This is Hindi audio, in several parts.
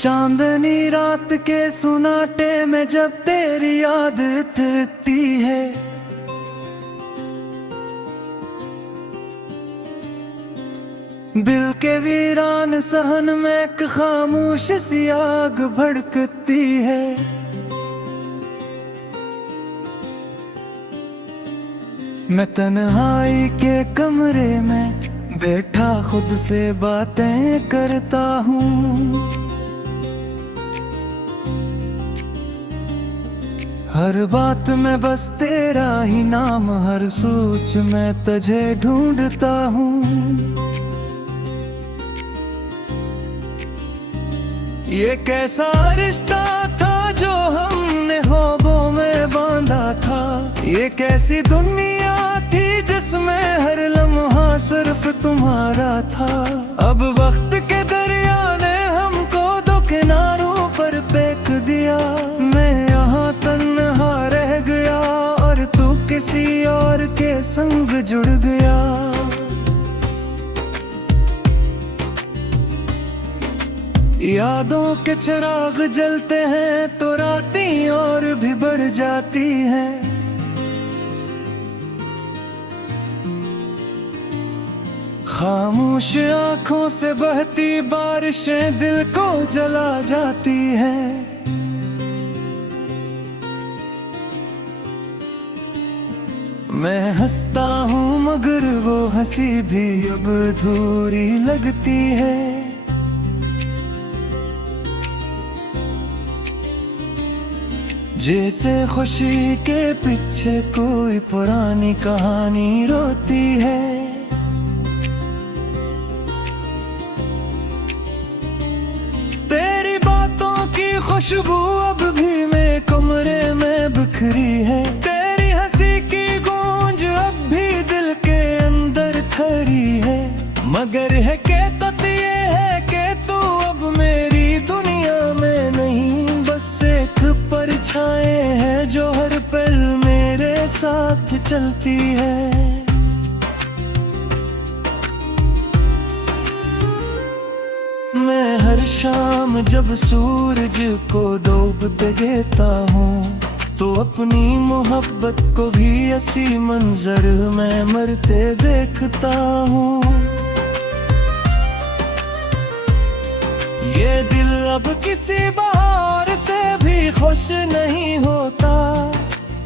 चांदनी रात के सुनाटे में जब तेरी याद तिरती है, दिल के वीरान सहन में एक खामोश सी आग भड़कती है। मैं तन्हाई के कमरे में बैठा खुद से बातें करता हूँ। हर बात में बस तेरा ही नाम, हर सोच में तुझे ढूंढता हूँ। ये कैसा रिश्ता था जो हमने ख्वाबों में बांधा था, ये कैसी दुनिया थी जिसमें हर लम्हा सिर्फ तुम्हारा था। अब वक्त के दरिया ने हमको दो किनारों पर फेंक दिया, मैं यहाँ तन्हा रह गया और तू किसी और के संग जुड़ गया। यादों के चिराग जलते हैं तो रातें और भी बढ़ जाती हैं। खामोश आंखों से बहती बारिशें दिल को जला जाती हैं। मैं हंसता हूँ मगर वो हंसी भी अब अधूरी लगती है। जैसे खुशी के पीछे कोई पुरानी कहानी रोती है। तेरी बातों की खुशबू अब भी मेरे कमरे में बिखरी है। तेरी हंसी की गूंज अब भी दिल के अंदर ठहरी है। मगर है के तत ये है कि तू अब मेरी दुनिया में नहीं, बस एक परछाएं है जो हर पल मेरे साथ चलती है। मैं हर शाम जब सूरज को डूबते देखता हूँ तो अपनी मोहब्बत को भी ऐसी मंजर में मरते देखता हूँ। ये दिल अब किसी बहार से भी खुश नहीं होता,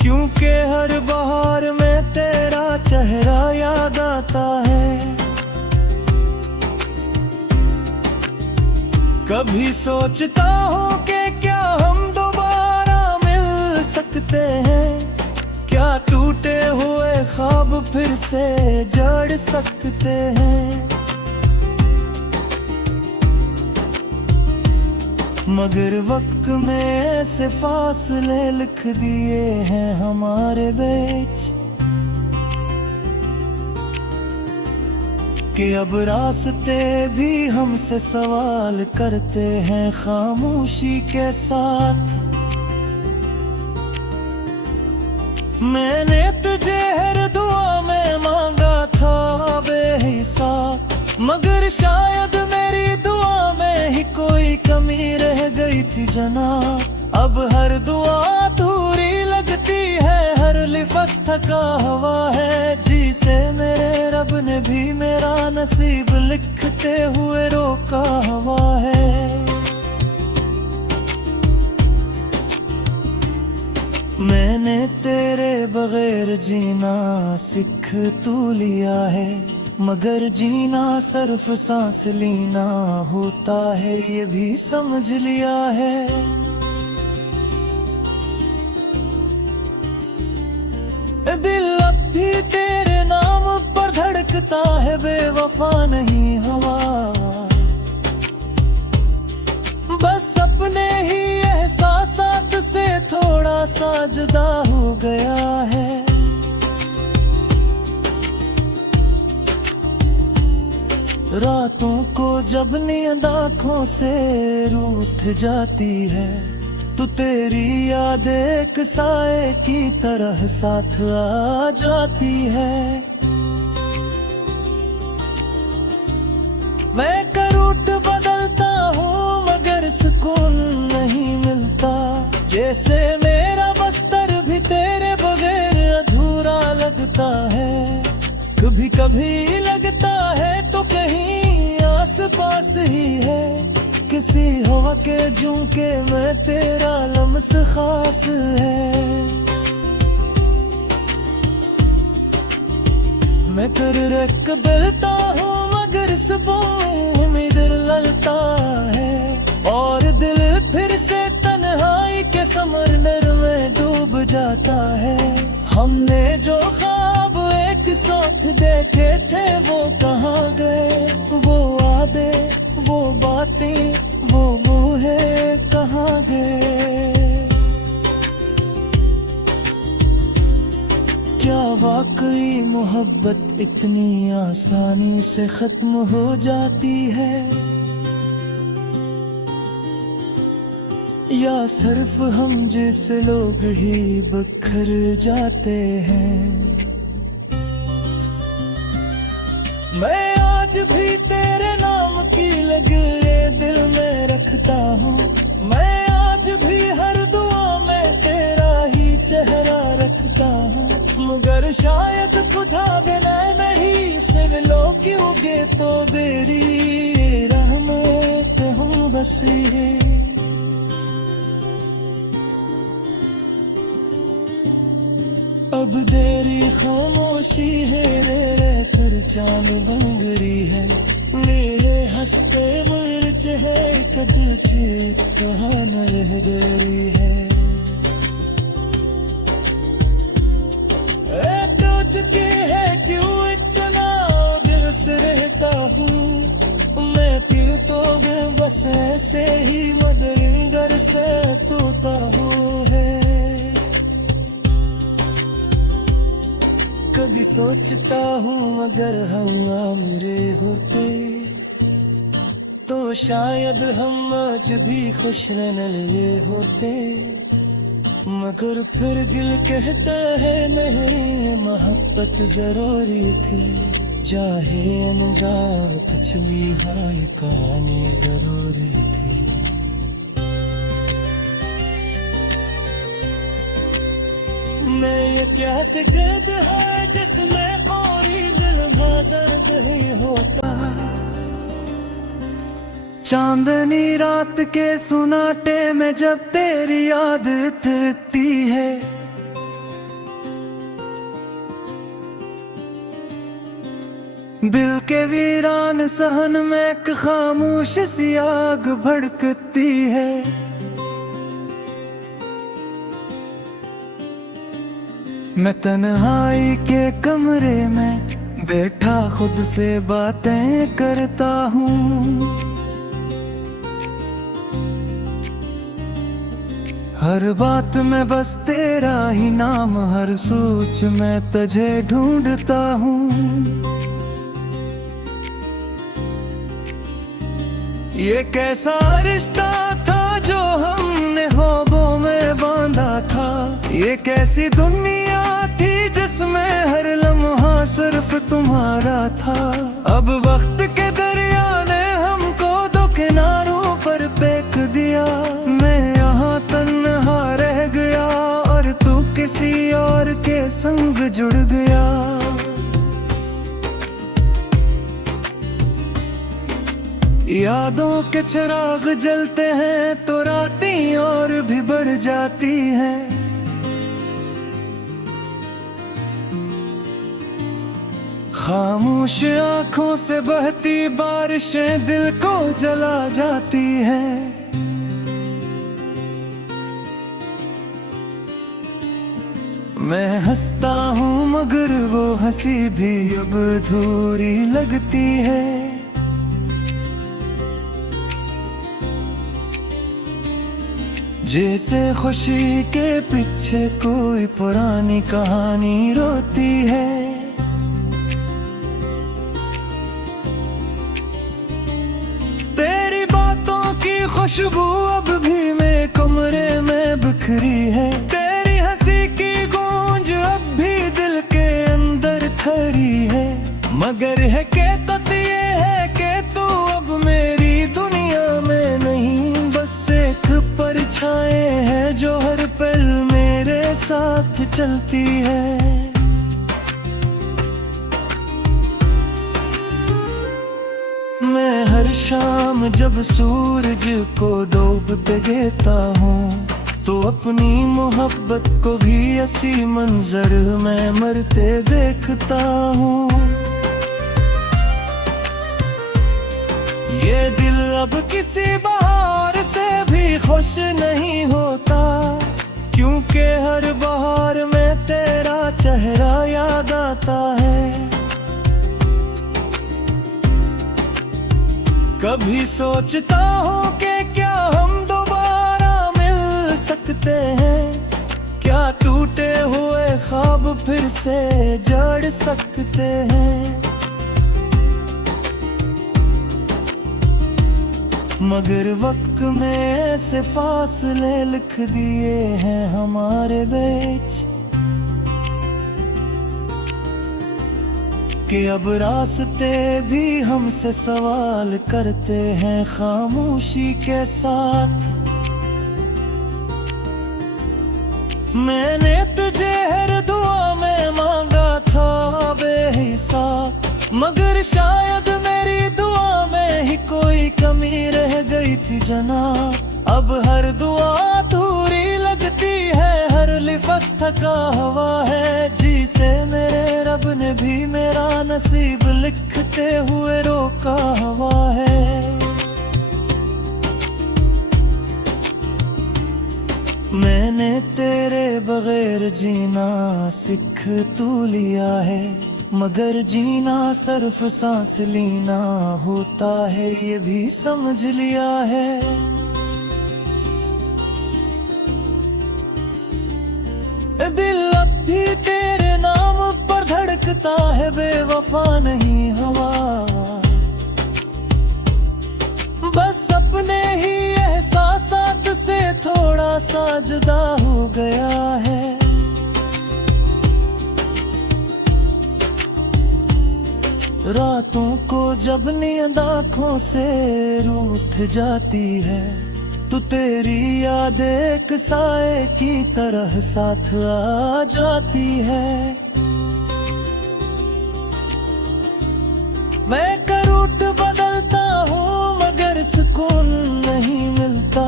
क्योंकि हर बहार में तेरा चेहरा याद आता है। कभी सोचता हूँ कि क्या हम दोबारा मिल सकते हैं, क्या टूटे हुए ख्वाब फिर से जड़ सकते हैं। मगर वक्त में ऐसे फासले लिख दिए हैं हमारे बीच कि अब रास्ते भी हमसे सवाल करते हैं खामोशी के साथ। मैंने तुझे हर दुआ में मांगा था बेहिसाब, मगर शायद मेरी दुआ में ही कोई कमी रह गई थी जनाब। अब हर दुआ अधूरी लगती है, हर लिफाज थका हुआ है। जी से मेरे रब ने भी मेरा नसीब लिखते हुए रोका हुआ है। मैंने तेरे बगैर जीना सीख तू लिया है, मगर जीना सिर्फ सांस लेना होता है ये भी समझ लिया है। दिल अब भी तेरे नाम पर धड़कता है, बेवफा नहीं हवा, बस अपने ही एहसासात से थोड़ा सा जुदा हो गया है। रातों को जब नींद आँखों से रूठ जाती है तो तेरी याद एक साए की तरह साथ आ जाती है। मैं का रूट बदलता हूँ मगर सुकून नहीं मिलता। जैसे मेरा बस्तर भी तेरे बगैर अधूरा लगता है। कभी कभी लगता है तो कहीं आस पास ही है, किसी हवा के झोंके में तेरा लम्स खास है। मैं कर रखता हूँ मगर सुबह उम्मीद ललता है, और दिल फिर से तन्हाई के समंदर में डूब जाता है। हमने जो ख्वाब एक साथ देखे थे वो कहाँ गए, वो वादे वो बातें वो बूहे कहाँ गए। क्या वाकई मोहब्बत इतनी आसानी से खत्म हो जाती है, या सिर्फ हम जैसे लोग ही बिखर जाते हैं। मैं आज भी तेरे नाम की लकीरें दिल में रखता हूँ। मैं आज भी हर दुआ में तेरा ही चेहरा रखता हूँ। मगर शायद खुदा बिना नहीं सिर लोग क्यों गे तो बेरी रहमत हूँ बस ये। अब देरी खामोशी है रे कर चांद बन गई है। मेरे हंसते मिर्च है कद चित कहाँ न रह गई है। तो चुकी है क्यों इतना दिल से रहता हूँ मैं दिल तो बस ऐसे ही मदरिंदर से तोता हूँ है। कभी सोचता हूँ अगर हम मेरे होते तो शायद हम आज भी खुश रहने लगे होते। मगर फिर दिल कहता है नहीं मोहब्बत जरूरी थी, चाहे अनजान कुछ भी हाँ ये कहानी जरूरी थी। मैं ये क्या सिकत है जिसमें और ही दिल बाजार नहीं होता। चांदनी रात के सुनाटे में जब तेरी याद तिरती है, दिल के वीरान सहन में एक खामोश सी आग भड़कती है। मैं तन्हाई के कमरे में बैठा खुद से बातें करता हूँ। हर बात में बस तेरा ही नाम, हर सोच में तुझे ढूंढता हूँ। ये कैसा रिश्ता था जो हमने ख्वाबों में बांधा था। ये कैसी दुनिया थी जिसमें हर लम्हा सिर्फ तुम्हारा था। अब वक्त के दरिया ने हमको दो किनारों पर फेंक दिया। मैं यहाँ तन्हा रह गया और तू किसी और के संग जुड़ गया। यादों के चिराग जलते हैं तो रातें और भी बढ़ जाती हैं। खामोश आंखों से बहती बारिशें दिल को जला जाती हैं। मैं हंसता हूँ मगर वो हंसी भी अब अधूरी लगती है। जैसे खुशी के पीछे कोई पुरानी कहानी रोती है। तेरी बातों की खुशबू अब भी मेरे कमरे में बिखरी है। तेरी हंसी की गूंज अब भी दिल के अंदर थरी है। मगर है के तो ये है कि तू अब मेरी दुनिया में नहीं, बस साथ चलती है। मैं हर शाम जब सूरज को डूबते देखता हूँ तो अपनी मोहब्बत को भी ऐसी मंजर में मरते देखता हूँ। ये दिल अब किसी बहार से भी खुश नहीं होता, क्योंकि हर बहार में तेरा चेहरा याद आता है। कभी सोचता हूँ कि क्या हम दोबारा मिल सकते हैं, क्या टूटे हुए ख्वाब फिर से जड़ सकते हैं। मगर वक्त में ऐसे फासले लिख दिए हैं हमारे बीच कि अब रास्ते भी हमसे सवाल करते हैं खामोशी के साथ। मैंने तुझे हर दुआ में मांगा था बेहिसाब, मगर शायद मेरी दुआ में ही कोई कमी रह गई थी जनाब। अब हर दुआ अधूरी लगती है, हर लिफाज थका हुआ है। जी से मेरे रब ने भी मेरा नसीब लिखते हुए रोका हुआ है। मैंने तेरे बगैर जीना सीख तू लिया है, मगर जीना सिर्फ सांस लेना होता है ये भी समझ लिया है। दिल अब भी तेरे नाम पर धड़कता है, बेवफा नहीं हवा, बस अपने ही एहसासात से थोड़ा सा जुदा हो गया है। रातों को जब नींद आँखों से रूठ जाती है तो तेरी याद एक साए की तरह साथ आ जाती है। मैं रूट बदलता हूँ मगर सुकून नहीं मिलता,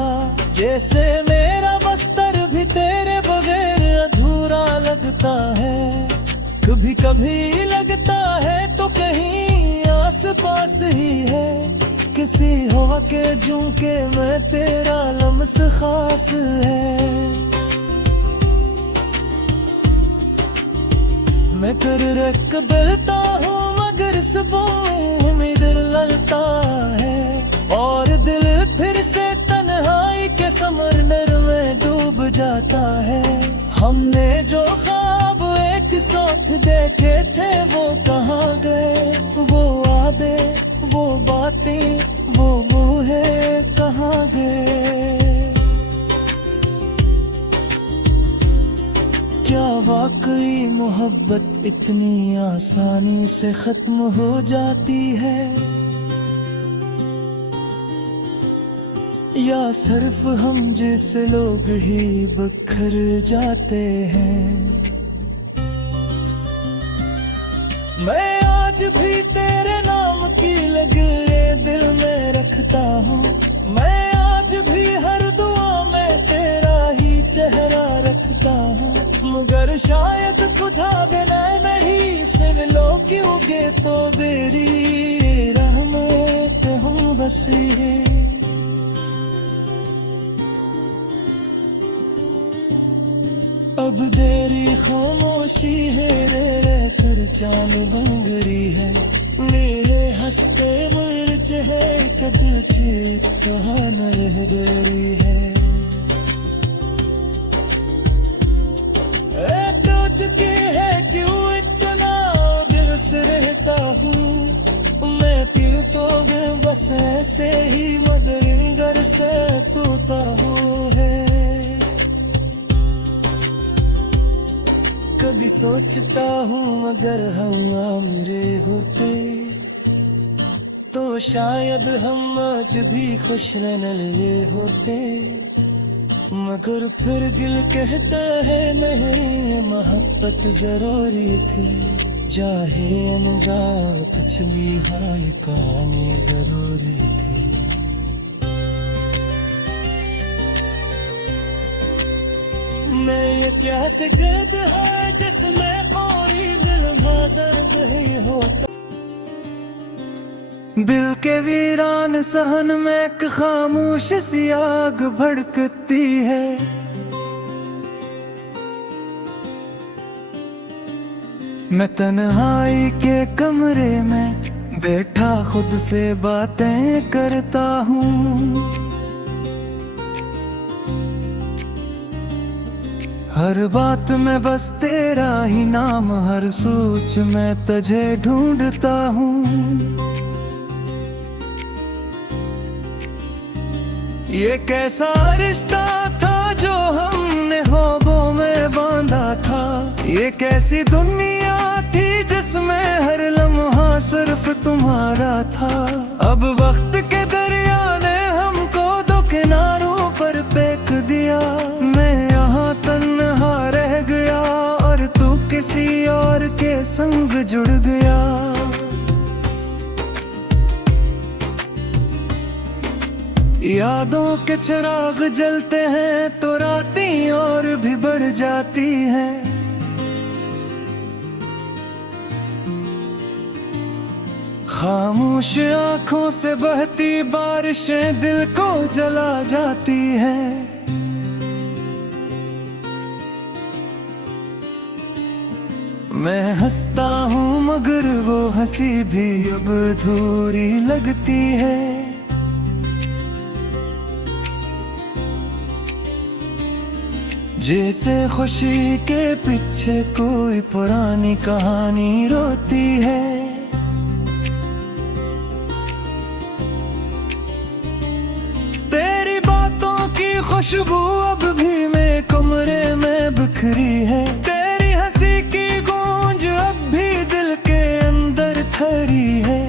जैसे मेरा बस्तर भी तेरे बगैर अधूरा लगता है। कभी कभी लगता है तो कहीं आस पास ही है, किसी हवा के झोंके में तेरा लम्स खास है। मैं कर रखता हूँ मगर सुबह उम्मीद ललता है, और दिल फिर से तन्हाई के समंदर में डूब जाता है। हमने जो ख्वाब एक साथ देखे थे वो कहाँ गए, वो वादे वो बातें वो है कहाँ गए। क्या वाकई मोहब्बत इतनी आसानी से खत्म हो जाती है, या सिर्फ हम जैसे लोग ही बिखर जाते हैं। मैं आज भी तेरे नाम की लकीरें दिल में रखता हूँ, मैं आज भी हर दुआ में तेरा ही चेहरा रखता हूँ। मगर शायद खुदा बिना नहीं सिर लोग क्योंगे तो मेरी रहमत हूँ बस ये। अब तेरी खामोशी है रे कर चाल बन गई है, मेरे हंसते मुझ है कद चेत कहाँ न रह गई है। तो चुकी है क्यों इतना दिवस रहता हूँ मैं दिल तो बस ऐसे ही मदरिंगर से तोता हूँ है। कभी सोचता हूँ अगर हम मेरे होते तो शायद हम आज भी खुश रहने लगे होते। मगर फिर दिल कहता है नहीं, मोहब्बत जरूरी थी। चाहे अनजान कुछ भी हाँ, ये कहानी जरूरी थी। मैं ये कैसे कैद है जिसमें और दिल बाजार नहीं होता। दिल के वीरान सहन में एक खामोश सी आग भड़कती है। मैं तन्हाई के कमरे में बैठा खुद से बातें करता हूँ। हर बात में बस तेरा ही नाम, हर सोच में तुझे ढूंढता हूँ। ये कैसा रिश्ता था जो हमने ख्वाबों में बांधा था। ये कैसी दुनिया थी जिसमें हर लम्हा सिर्फ तुम्हारा था। अब वक्त के दरिया ने हमको दो किनारों पर फेंक दिया। मैं यहाँ तन्हा रह गया और तू किसी और के संग जुड़ गया। यादों के चिराग जलते हैं तो रातें और भी बढ़ जाती हैं। खामोश आंखों से बहती बारिशें दिल को जला जाती हैं। मैं हंसता हूँ मगर वो हंसी भी अब अधूरी लगती है। जैसे खुशी के पीछे कोई पुरानी कहानी रोती है। तेरी बातों की खुशबू अब भी मेरे कमरे में बिखरी है। तेरी हंसी की गूंज अब भी दिल के अंदर थरी है।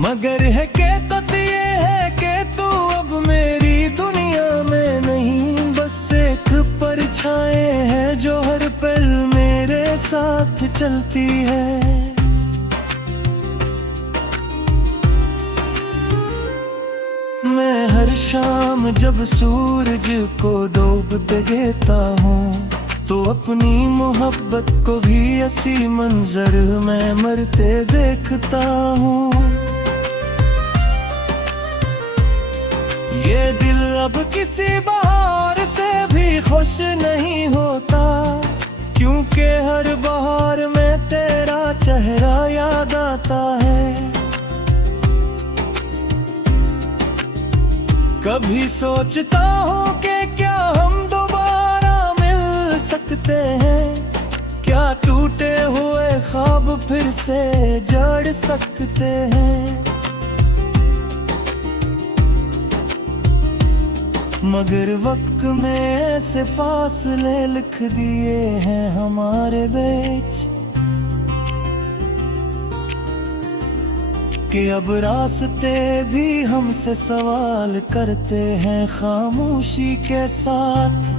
मगर है कहता ये है कि तू अब मेरी दुनिया में नहीं, बस एक परछाएं है जो हर पल मेरे साथ चलती है। मैं हर शाम जब सूरज को डूबते देखता हूँ तो अपनी मोहब्बत को भी ऐसी मंजर में मरते देखता हूँ। ये दिल अब किसी बहार से भी खुश नहीं होता, क्योंकि हर बहार में तेरा चेहरा याद आता है। कभी सोचता हूँ कि क्या हम दोबारा मिल सकते हैं, क्या टूटे हुए ख्वाब फिर से जड़ सकते हैं। मगर वक्त में ऐसे फासले लिख दिए हैं हमारे बीच कि अब रास्ते भी हमसे सवाल करते हैं खामोशी के साथ।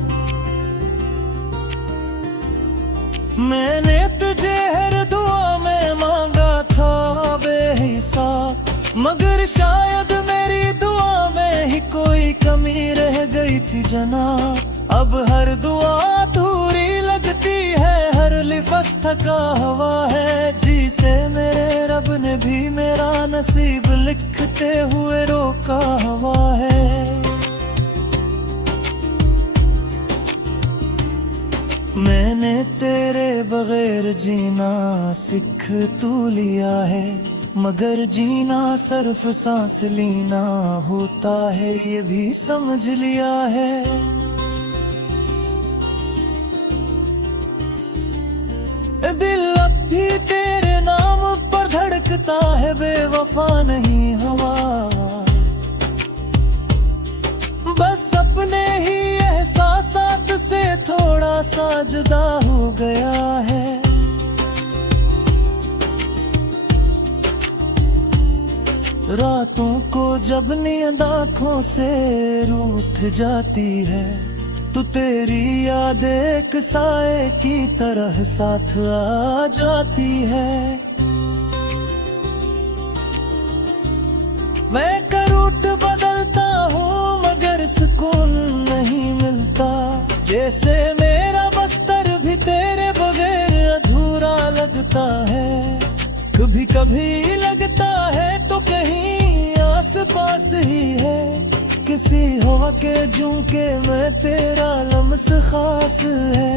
मैंने तुझे हर दुआ में मांगा था बेहिसाब, मगर शायद मेरी दुआ में ही कोई कमी रह गई थी जनाब। अब हर दुआ अधूरी लगती है, हर लिफाज थका हुआ है। जी से मेरे रब ने भी मेरा नसीब लिखते हुए रोका हुआ है। मैंने तेरे बगैर जीना सीख तू लिया है, मगर जीना सिर्फ सांस लेना होता है ये भी समझ लिया है। दिल अब भी तेरे नाम पर धड़कता है, बेवफा नहीं हवा, बस अपने ही एहसासात से थोड़ा सा जुदा हो गया है। रातों को जब नींद आँखों से रूठ जाती है तू तेरी याद एक साए की तरह साथ आ जाती है। मैं रूट बदलता हूँ मगर सुकून नहीं मिलता, जैसे मेरा बस्तर भी तेरे बगैर अधूरा लगता है। कभी कभी लगता है तो कहीं आस पास ही है, किसी हवा के झोंके में तेरा लम्स खास है।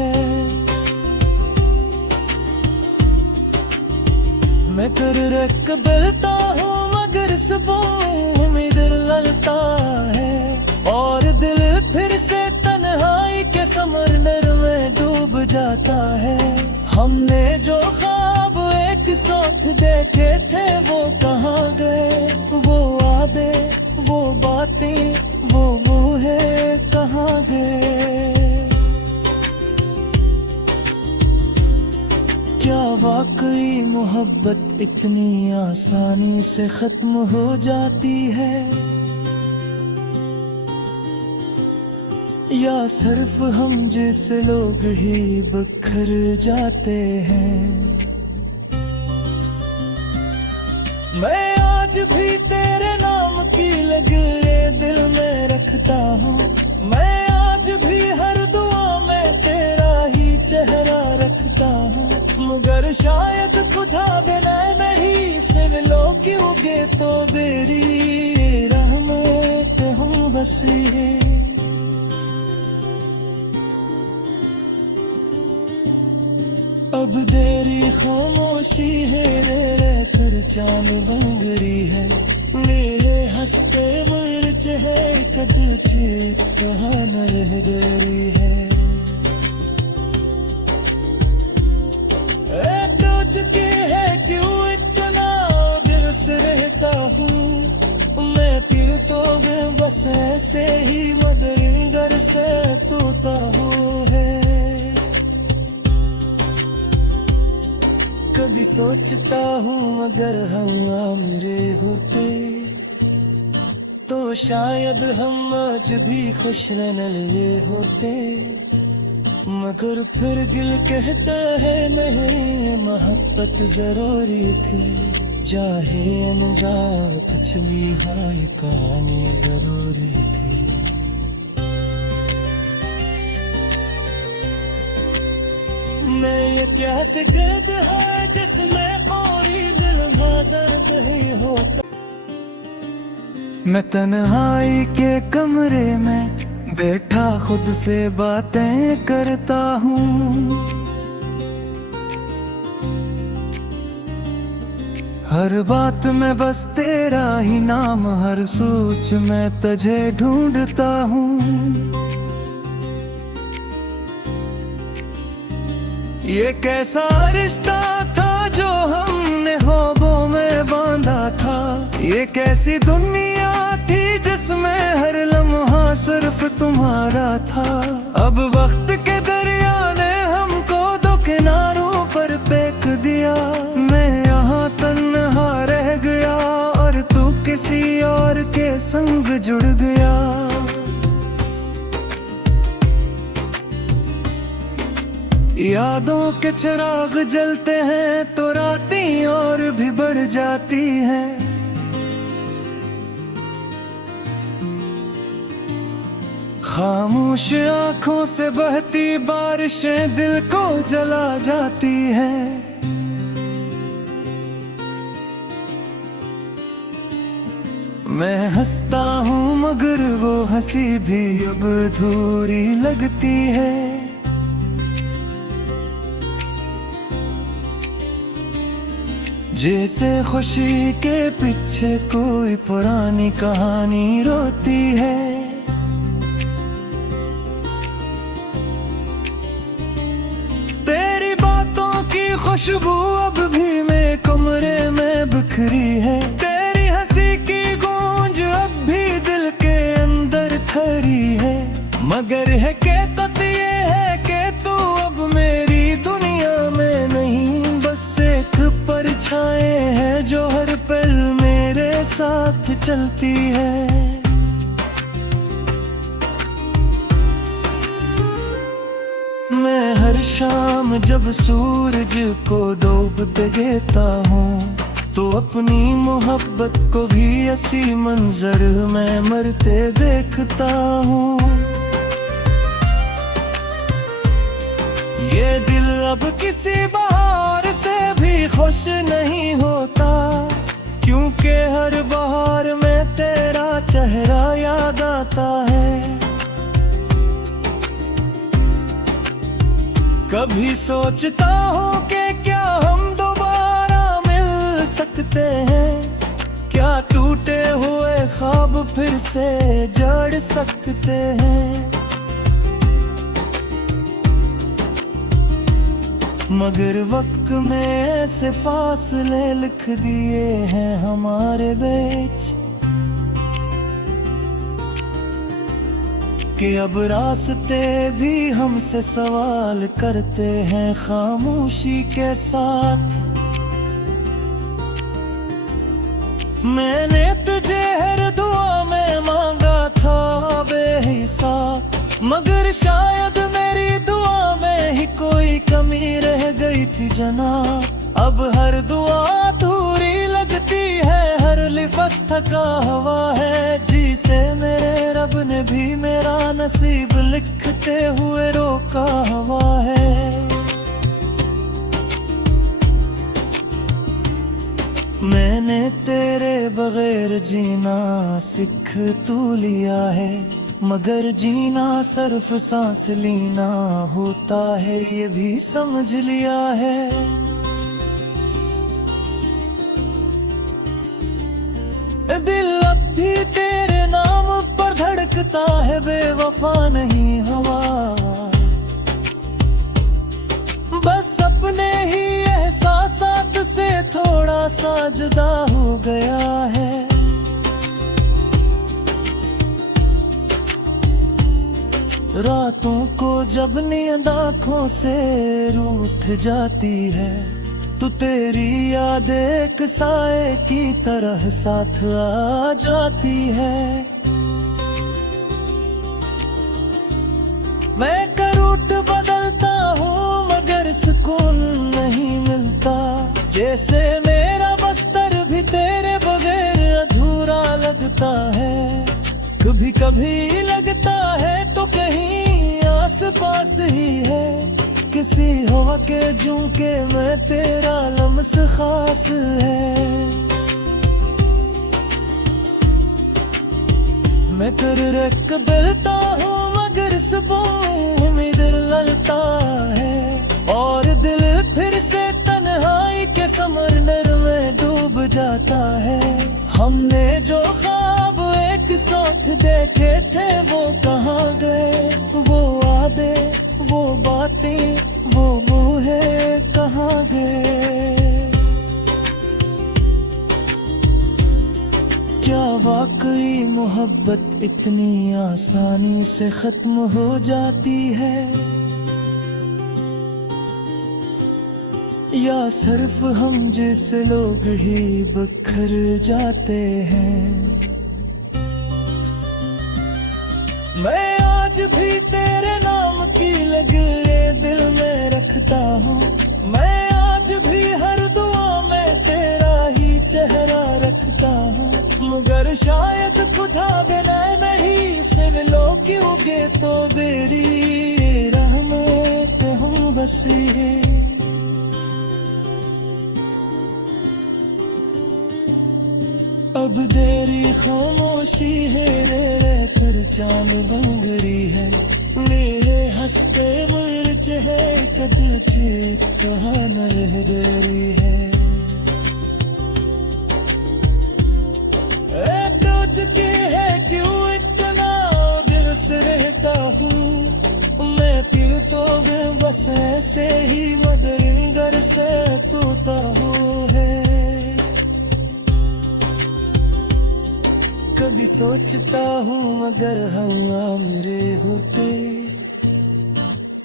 मैं कर रख बिलता हूँ मगर सुबह उम्मीद ललता है, और दिल फिर से तन्हाई के समंदर में डूब जाता है। हमने जो ख्वाब एक साथ देखे थे वो कहाँ गए, वो वादे वो बातें वो है कहाँ गए। क्या वाकई मोहब्बत इतनी आसानी से खत्म हो जाती है, या सिर्फ हम जैसे लोग ही बिखर जाते हैं। मैं आज भी तेरे नाम की लकीरें दिल में रखता हूँ, मैं आज भी हर दुआ में तेरा ही चेहरा रखता हूँ। मगर शायद खुदा बिना नहीं सिर लोग उगे तो बेरी रहमत हूँ बस ये। अब देरी खामोशी है रे कर चांद बन गई है, मेरे हंसते मुझ है कद कहा न रह गई है। तो चुकी है क्यों इतना दिल से रहता हूँ मैं, फिर तो बस ऐसे ही मदरिंगर से तोता हूँ है। कभी सोचता हूँ मगर हम मेरे होते तो शायद हम आज भी खुश रहने लगे होते, मगर फिर दिल कहता है नहीं मोहब्बत जरूरी थी, चाहे अनजान कुछ भी हाय कहानी जरूरी थी। मैं ये क्या सिगरेट है जिसमें और दिल बाजार नहीं होता। मैं तन्हाई के कमरे में बैठा खुद से बातें करता हूँ, हर बात में बस तेरा ही नाम, हर सोच में तुझे ढूंढता हूँ। ये कैसा रिश्ता था जो हमने ख्वाबों में बांधा था, ये कैसी दुनिया थी जिसमें हर लम्हा सिर्फ तुम्हारा था। अब वक्त के दरिया ने हमको दो किनारों पर फेंक दिया, मैं यहाँ तन्हा रह गया और तू किसी और के संग जुड़ गया। यादों के चिराग जलते हैं तो रातें और भी बढ़ जाती हैं। खामोश आंखों से बहती बारिशें दिल को जला जाती हैं। मैं हंसता हूँ मगर वो हंसी भी अब अधूरी लगती है। जैसे खुशी के पीछे कोई पुरानी कहानी रोती है। तेरी बातों की खुशबू अब भी मेरे कमरे में बिखरी है, तेरी हंसी की गूंज अब भी दिल के अंदर ठहरी है। मगर है कहता ये है कि तू अब मेरी दुनिया में नहीं, बस एक परछाई है जो हर पल मेरे साथ चलती है। मैं हर शाम जब सूरज को डूबते देता हूँ, तो अपनी मोहब्बत को भी ऐसी मंजर में मरते देखता हूँ। ये दिल अब किसी बहार से भी खुश नहीं होता, क्योंकि हर बहार में तेरा चेहरा याद आता है। कभी सोचता हूँ कि क्या हम दोबारा मिल सकते हैं, क्या टूटे हुए ख्वाब फिर से जड़ सकते हैं। मगर वक्त में ऐसे फासले लिख दिए हैं हमारे बीच कि अब रास्ते भी हमसे सवाल करते हैं खामोशी के साथ। मैंने तुझे हर दुआ में मांगा था बेहिसाब, मगर शायद मेरी दुआ में ही कोई कमी रह गई थी जनाब। अब हर दुआ अधूरी लगती है, हर लिफाज थका हुआ है। जी से मेरे रब ने भी मेरा नसीब लिखते हुए रोका हुआ है। मैंने तेरे बगैर जीना सीख तू लिया है, मगर जीना सिर्फ सांस लेना होता है, ये भी समझ लिया है। दिल अब भी तेरे नाम पर धड़कता है, बेवफा नहीं हवा, बस अपने ही एहसासात से थोड़ा सा जुदा हो गया है। रातों को जब नींद आँखों से रूठ जाती है, तो तेरी याद एक साए की तरह साथ आ जाती है। मैं रूट बदलता हूँ मगर सुकून नहीं मिलता, जैसे मेरा बस्तर भी तेरे बगैर अधूरा लगता है। कभी कभी लगता है तो कहीं आस पास ही है, किसी हवा के झोंके में तेरा लम्स खास है। मैं कर रख दिलता हूँ मगर सुबह उम्मीद ललता है, और दिल फिर से तन्हाई के समंदर में डूब जाता है। हमने जो ख्वाब एक साथ देखे थे वो कहाँ गए, वो वादे वो बातें वो है कहाँ गए। क्या वाकई मोहब्बत इतनी आसानी से खत्म हो जाती है, या सिर्फ हम जैसे लोग ही बिखर जाते हैं। मैं आज भी तेरे नाम की लकीरें दिल में रखता हूँ, मैं आज भी हर दुआ में तेरा ही चेहरा रखता हूँ। मगर शायद खुदा बिना नहीं सिर लोग क्योंकि तो बेरी रहमत हम बसे। अब देरी खामोशी है रे पर चांद बन गई है, मेरे हंसते मिर्च है कभी चीत कहाँ न रह गई है। तुझके है क्यों इतना दिल से रहता हूँ मैं, दिल तो बस ऐसे ही मदरिंगर से तोता हूँ है। कभी सोचता हूँ अगर हम मेरे होते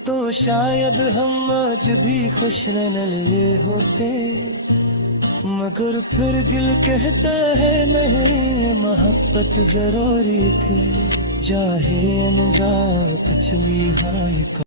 तो शायद हम आज भी खुश रहने लिए होते, मगर फिर दिल कहता है नहीं मोहब्बत जरूरी थी, चाहे अनजान कुछ भी है।